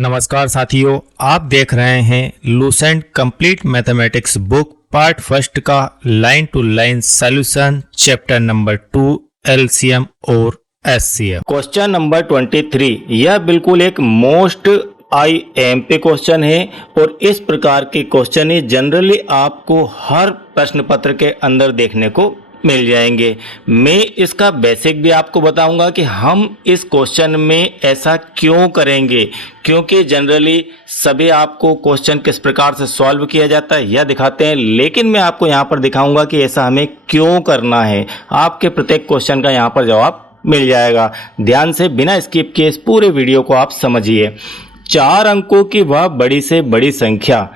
नमस्कार साथियों, आप देख रहे हैं Lucent complete mathematics book part first का line to line solution chapter number 2 LCM और एचसीएफ। क्वेश्चन नंबर 23 यह बिल्कुल एक मोस्ट आईएमपी क्वेश्चन है और इस प्रकार के क्वेश्चन ही जनरली आपको हर प्रश्न पत्र के अंदर देखने को मिल जाएंगे। मैं इसका बेसिक भी आपको बताऊंगा कि हम इस क्वेश्चन में ऐसा क्यों करेंगे, क्योंकि जनरली सभी आपको क्वेश्चन किस प्रकार से सॉल्व किया जाता है यह दिखाते हैं, लेकिन मैं आपको यहाँ पर दिखाऊंगा कि ऐसा हमें क्यों करना है। आपके प्रत्येक क्वेश्चन का यहाँ पर जवाब मिल जाएगा। ध्यान से बिना स्किप किए इस पूरे वीडियो को आप समझिए। 4 अंकों की वह बड़ी से बड़ी संख्या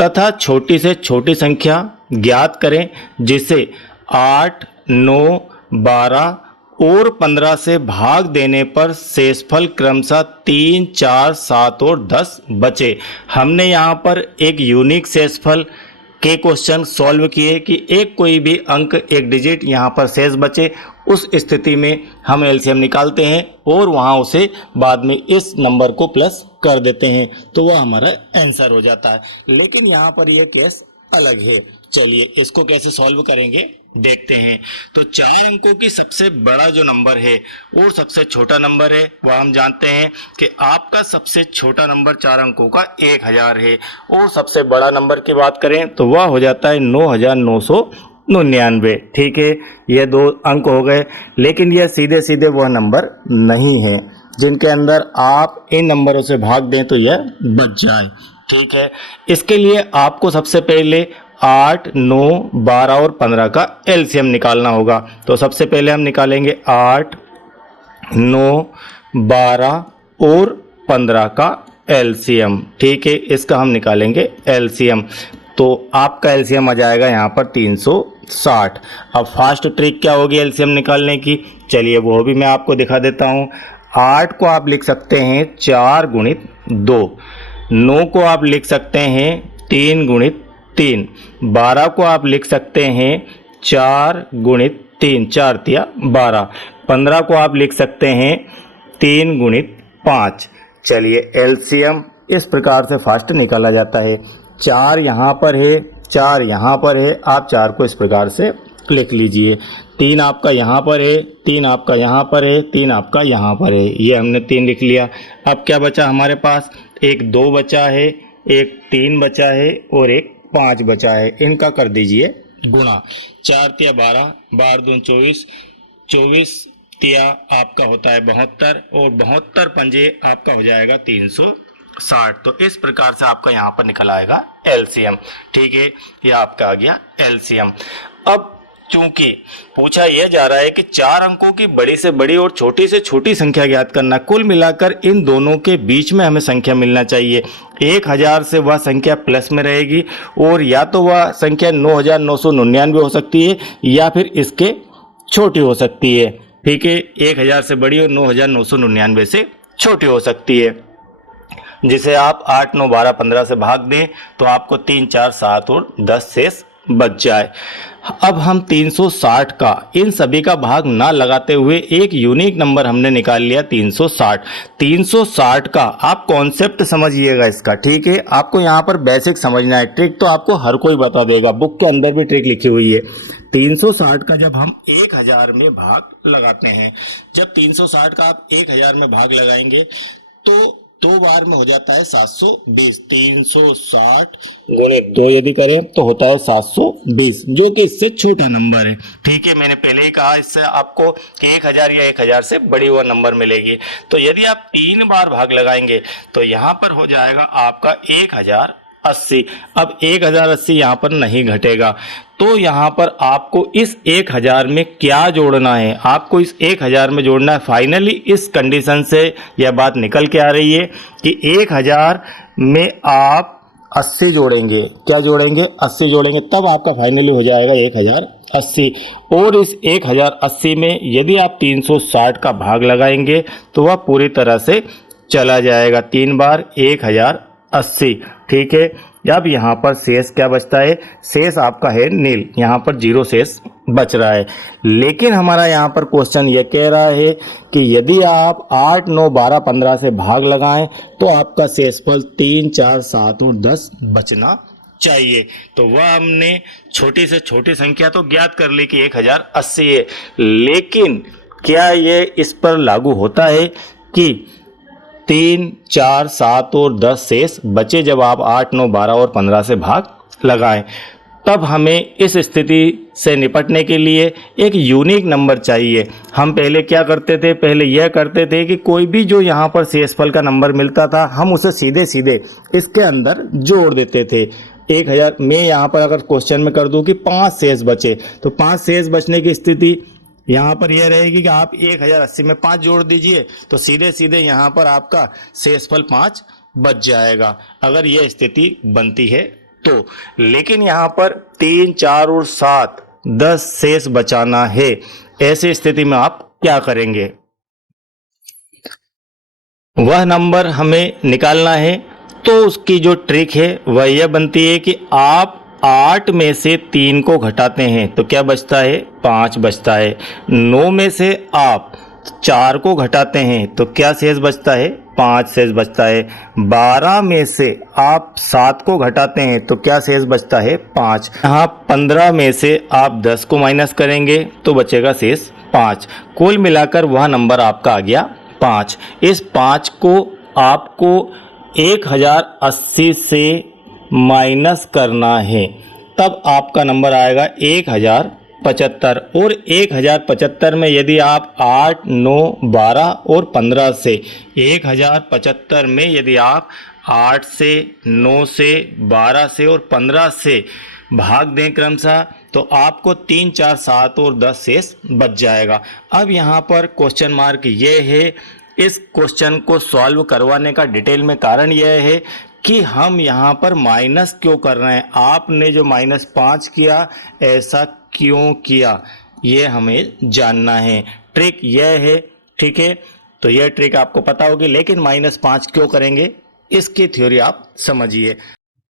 तथा छोटी से छोटी संख्या ज्ञात करें जिसे 8, 9, 12 और 15 से भाग देने पर शेषफल क्रमशः 3, 4, 7 और 10 बचे। हमने यहाँ पर एक यूनिक शेषफल के क्वेश्चन सॉल्व किए कि एक कोई भी अंक एक डिजिट यहाँ पर शेष बचे, उस स्थिति में हम एलसीएम निकालते हैं और वहाँ उसे बाद में इस नंबर को प्लस कर देते हैं तो वह हमारा आंसर हो जाता है। लेकिन यहाँ पर यह केस अलग है। चलिए इसको कैसे सॉल्व करेंगे देखते हैं। तो 4 अंकों की सबसे बड़ा जो नंबर है और सबसे छोटा नंबर है वह हम जानते हैं कि आपका सबसे छोटा नंबर 4 अंकों का 1000 है और सबसे बड़ा नंबर की बात करें तो वह हो जाता है 9999। ठीक है, ये 2 अंक हो गए, लेकिन यह सीधे सीधे वह नंबर नहीं है जिनके अंदर आप इन नंबरों से भाग दें तो यह बच जाए। ठीक है, इसके लिए आपको सबसे पहले 8, 9, 12 और 15 का एलसीएम निकालना होगा। तो सबसे पहले हम निकालेंगे 8, 9, 12 और 15 का एलसीएम। ठीक है, इसका हम निकालेंगे एलसीएम। तो आपका एलसीएम आ जाएगा यहाँ पर 360। अब फास्ट ट्रिक क्या होगी एलसीएम निकालने की, चलिए वो भी मैं आपको दिखा देता हूँ। 8 को आप लिख सकते हैं 4 गुणित 2, 9 को आप लिख सकते हैं 3 गुणित 3, 12 को आप लिख सकते हैं 4 गुणित 3, 4 तिया 12, 15 को आप लिख सकते हैं 3 गुणित 5। चलिए एलसीएम इस प्रकार से फास्ट निकाला जाता है। 4 यहाँ पर है, 4 यहाँ पर है, आप 4 को इस प्रकार से लिख लीजिए। 3 आपका यहाँ पर है, 3 आपका यहाँ पर है, 3 आपका यहाँ पर है, ये हमने 3 लिख लिया। अब क्या बचा हमारे पास, एक 2 बचा है, एक 3 बचा है और एक 5 बचा है। इनका कर दीजिए गुणा। 4 तिया 12, 12 दूनी 24, 24 तिया आपका होता है 72 और 72 पंजे आपका हो जाएगा 360। तो इस प्रकार से आपका यहाँ पर निकल आएगा एलसीएम। ठीक है, यह आपका आ गया एलसीएम। अब चूंकि पूछा यह जा रहा है कि 4 अंकों की बड़ी से बड़ी और छोटी से छोटी संख्या ज्ञात करना, कुल मिलाकर इन दोनों के बीच में हमें संख्या मिलना चाहिए। 1000 से वह संख्या प्लस में रहेगी और या तो वह संख्या 9999 हो सकती है या फिर इसके छोटी हो सकती है। ठीक है, 1000 से बड़ी और 9999 से छोटी हो सकती है, जिसे आप 8, 9, 12, 15 से भाग दें तो आपको 3, 4, 7 और 10 शेष बच जाए। अब हम 360 का इन सभी का भाग ना लगाते हुए एक यूनिक नंबर हमने निकाल लिया 360। 360 का आप कॉन्सेप्ट समझिएगा इसका। ठीक है, आपको यहाँ पर बेसिक समझना है, ट्रिक तो आपको हर कोई बता देगा, बुक के अंदर भी ट्रिक लिखी हुई है। 360 का जब हम 1000 में भाग लगाते हैं, जब 360 का आप 1000 में भाग लगाएंगे तो 2 बार में हो जाता है 720। 360 गुणित 2 यदि करें तो होता है 720, जो कि इससे छोटा नंबर है। ठीक है, मैंने पहले ही कहा इससे आपको 1000 या 1000 से बड़ी हुआ नंबर मिलेगी। तो यदि आप 3 बार भाग लगाएंगे तो यहाँ पर हो जाएगा आपका 1080। अब 1080 यहाँ पर नहीं घटेगा, तो यहाँ पर आपको इस 1000 में क्या जोड़ना है, आपको इस 1000 में जोड़ना है। फाइनली इस कंडीशन से यह बात निकल के आ रही है कि 1000 में आप 80 जोड़ेंगे। क्या जोड़ेंगे? 80 जोड़ेंगे, तब आपका फाइनली हो जाएगा 1080। और इस 1080 में यदि आप 360 का भाग लगाएंगे तो वह पूरी तरह से चला जाएगा। 3 बार 1080। ठीक है, अब यहाँ पर शेष क्या बचता है, शेष आपका है नील, यहाँ पर 0 शेष बच रहा है। लेकिन हमारा यहाँ पर क्वेश्चन ये कह रहा है कि यदि आप 8, 9, 12, 15 से भाग लगाएं तो आपका शेषफल 3, 4, 7 और 10 बचना चाहिए। तो वह हमने छोटी से छोटी संख्या तो ज्ञात कर ली कि 1080 है, लेकिन क्या ये इस पर लागू होता है कि 3, 4, 7 और 10 शेष बचे जब आप 8, 9, 12 और 15 से भाग लगाएं? तब हमें इस स्थिति से निपटने के लिए एक यूनिक नंबर चाहिए। हम पहले क्या करते थे, पहले यह करते थे कि कोई भी जो यहाँ पर शेषफल का नंबर मिलता था हम उसे सीधे सीधे इसके अंदर जोड़ देते थे। 1000 मैं यहाँ पर अगर क्वेश्चन में कर दूं कि 5 शेष बचे, तो 5 शेष बचने की स्थिति यहाँ पर यह रहेगी कि आप 1080 में 5 जोड़ दीजिए तो सीधे सीधे यहाँ पर आपका शेषफल 5 बच जाएगा, अगर यह स्थिति बनती है तो। लेकिन यहाँ पर 3, 4 और 7, 10 शेष बचाना है, ऐसी स्थिति में आप क्या करेंगे? वह नंबर हमें निकालना है, तो उसकी जो ट्रिक है वह यह बनती है कि आप 8 में से 3 को घटाते हैं तो क्या बचता है, 5 बचता है। 9 में से आप 4 को घटाते हैं तो क्या शेष बचता है, 5 शेष बचता है। 12 में से आप 7 को घटाते हैं तो क्या शेष बचता है, 5। यहाँ 15 में से आप 10 को माइनस करेंगे तो बचेगा शेष 5। कुल मिलाकर वह नंबर आपका आ गया 5। इस 5 को आपको 1080 से माइनस करना है, तब आपका नंबर आएगा 1075। और 1075 में यदि आप 8, 9, 12 और 15 से 1075 में यदि आप 8 से, 9 से, 12 से और 15 से भाग दें क्रमशः, तो आपको 3, 4, 7 और 10 शेष बच जाएगा। अब यहाँ पर क्वेश्चन मार्क ये है, इस क्वेश्चन को सॉल्व करवाने का डिटेल में कारण यह है कि हम यहाँ पर माइनस क्यों कर रहे हैं। आपने जो -5 किया, ऐसा क्यों किया, ये हमें जानना है। ट्रिक यह है, ठीक है, तो यह ट्रिक आपको पता होगी, लेकिन -5 क्यों करेंगे इसकी थ्योरी आप समझिए।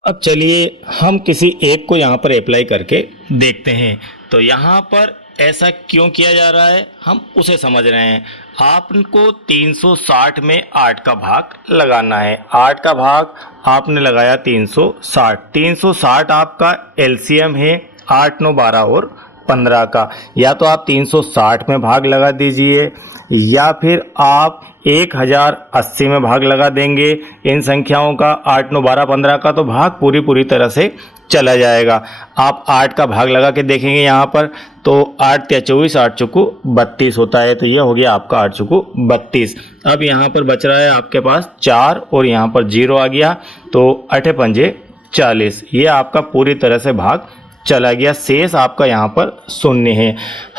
अब चलिए हम किसी एक को यहाँ पर अप्लाई करके देखते हैं। तो यहाँ पर ऐसा क्यों किया जा रहा है हम उसे समझ रहे हैं। आपको 360 में 8 का भाग लगाना है। 8 का भाग आपने लगाया 360। 360 आपका एलसीएम है 8, 9, 12 और 15 का। या तो आप 360 में भाग लगा दीजिए या फिर आप 1080 में भाग लगा देंगे। इन संख्याओं का 8, 9, 12, 15 का तो भाग पूरी तरह से चला जाएगा। आप 8 का भाग लगा के देखेंगे यहाँ पर, तो 8 या 24, 8 चौको 32 होता है। तो ये हो गया आपका 8 चौको 32। अब यहाँ पर बच रहा है आपके पास 4 और यहाँ पर 0 आ गया, तो 8 पंजे 40। ये आपका पूरी तरह से भाग चला गया। शेष आपका यहाँ पर 0 है।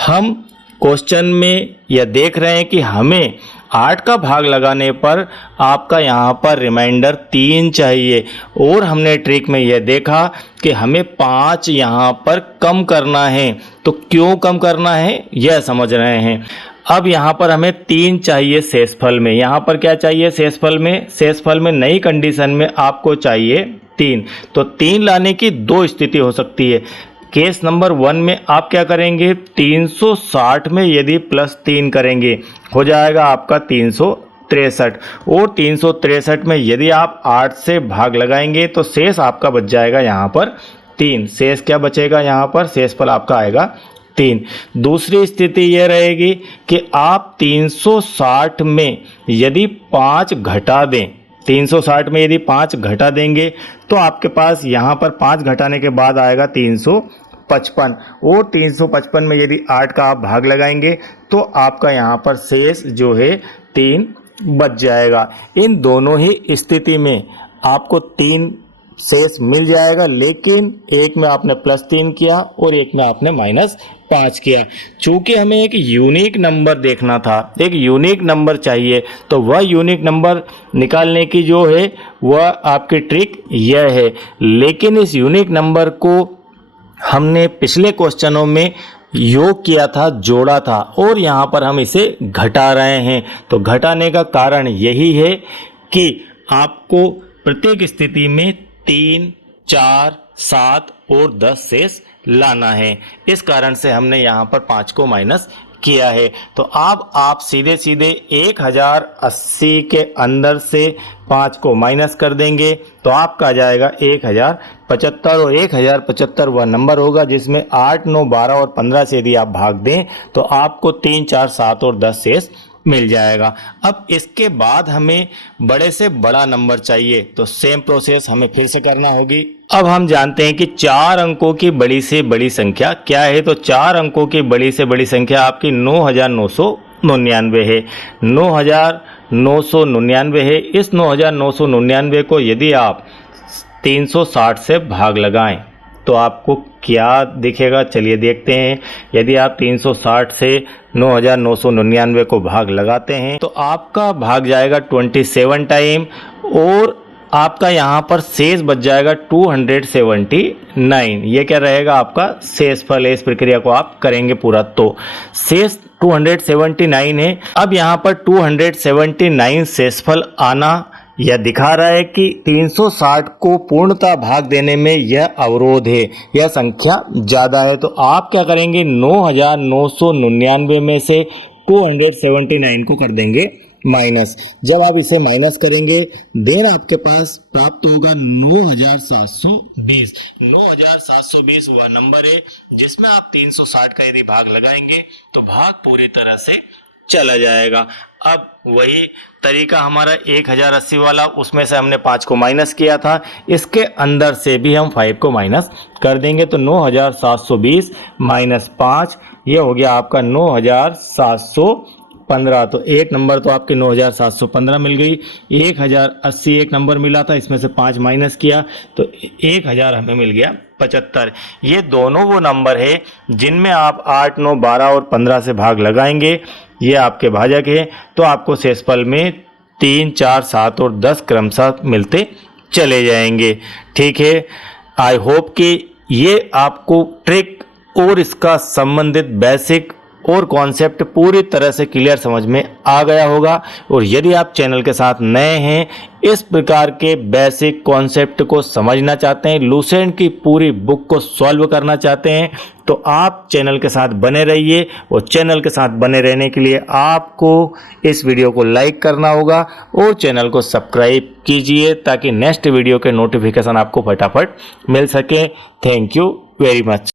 हम क्वेश्चन में यह देख रहे हैं कि हमें 8 का भाग लगाने पर आपका यहाँ पर रिमाइंडर 3 चाहिए, और हमने ट्रिक में यह देखा कि हमें 5 यहाँ पर कम करना है। तो क्यों कम करना है यह समझ रहे हैं। अब यहाँ पर हमें 3 चाहिए शेषफल में। यहाँ पर क्या चाहिए शेषफल में? शेषफल में नई कंडीशन में आपको चाहिए 3। तो 3 लाने की 2 स्थिति हो सकती है। केस नंबर 1 में आप क्या करेंगे, 360 में यदि +3 करेंगे हो जाएगा आपका 363, और 363 में यदि आप 8 से भाग लगाएंगे तो शेष आपका बच जाएगा यहाँ पर 3। शेष क्या बचेगा यहाँ पर, शेषफल आपका आएगा 3। दूसरी स्थिति यह रहेगी कि आप 360 में यदि 5 घटा दें, 360 में यदि 5 घटा देंगे तो आपके पास यहाँ पर 5 घटाने के बाद आएगा 355, और 355 में यदि 8 का आप भाग लगाएंगे तो आपका यहाँ पर शेष जो है 3 बच जाएगा। इन दोनों ही स्थिति में आपको 3 शेष मिल जाएगा, लेकिन एक में आपने +3 किया और एक में आपने -5 किया। चूंकि हमें एक यूनिक नंबर देखना था, एक यूनिक नंबर चाहिए, तो वह यूनिक नंबर निकालने की जो है वह आपकी ट्रिक यह है। लेकिन इस यूनिक नंबर को हमने पिछले क्वेश्चनों में योग किया था, जोड़ा था, और यहाँ पर हम इसे घटा रहे हैं। तो घटाने का कारण यही है कि आपको प्रत्येक स्थिति में 3, 4, 7 और 10 शेष लाना है। इस कारण से हमने यहाँ पर 5 को माइनस किया है। तो अब आप सीधे सीधे 1080 के अंदर से 5 को माइनस कर देंगे तो आपका आ जाएगा 1075 और 1075 वह नंबर होगा जिसमें 8, 9, 12 और 15 से यदि आप भाग दें तो आपको 3, 4, 7 और 10 शेष मिल जाएगा। अब इसके बाद हमें बड़े से बड़ा नंबर चाहिए तो सेम प्रोसेस हमें फिर से करना होगी। अब हम जानते हैं कि 4 अंकों की बड़ी से बड़ी संख्या क्या है। तो 4 अंकों की बड़ी से बड़ी संख्या आपकी 9999 है। 9999 है। इस 9999 को यदि आप 360 से भाग लगाएं तो आपको क्या दिखेगा, चलिए देखते हैं। यदि आप 360 से 9999 को भाग लगाते हैं तो आपका भाग जाएगा 27 टाइम और आपका यहाँ पर शेष बच जाएगा 279। ये क्या रहेगा आपका शेष फल है। इस प्रक्रिया को आप करेंगे पूरा तो शेष 279 है। अब यहाँ पर 279 शेषफल आना यह दिखा रहा है कि 360 को पूर्णतः भाग देने में यह अवरोध है, यह संख्या ज़्यादा है। तो आप क्या करेंगे, 9999 में से 279 को कर देंगे माइनस। जब आप इसे माइनस करेंगे देन आपके पास प्राप्त होगा 9720। 9720 वह नंबर है जिसमें आप 360 का यदि भाग लगाएंगे तो भाग पूरी तरह से चला जाएगा। अब वही तरीका हमारा 1080 वाला, उसमें से हमने 5 को माइनस किया था, इसके अंदर से भी हम 5 को माइनस कर देंगे तो 9720 माइनस 5 ये हो गया आपका 9715। तो एक नंबर तो आपके 9715 मिल गई। 1080 एक नंबर मिला था, इसमें से 5 माइनस किया तो 1000 हमें मिल गया 75। ये दोनों वो नंबर है जिनमें आप 8, 9, 12 और 15 से भाग लगाएंगे। ये आपके भाजक है तो आपको शेषफल में 3, 4, 7 और 10 क्रमशः मिलते चले जाएंगे। ठीक है, आई होप कि ये आपको ट्रिक और इसका संबंधित बेसिक और कॉन्सेप्ट पूरी तरह से क्लियर समझ में आ गया होगा। और यदि आप चैनल के साथ नए हैं, इस प्रकार के बेसिक कॉन्सेप्ट को समझना चाहते हैं, लूसेंट की पूरी बुक को सॉल्व करना चाहते हैं तो आप चैनल के साथ बने रहिए। और चैनल के साथ बने रहने के लिए आपको इस वीडियो को लाइक करना होगा और चैनल को सब्सक्राइब कीजिए ताकि नेक्स्ट वीडियो के नोटिफिकेशन आपको फटाफट मिल सके। Thank you very much.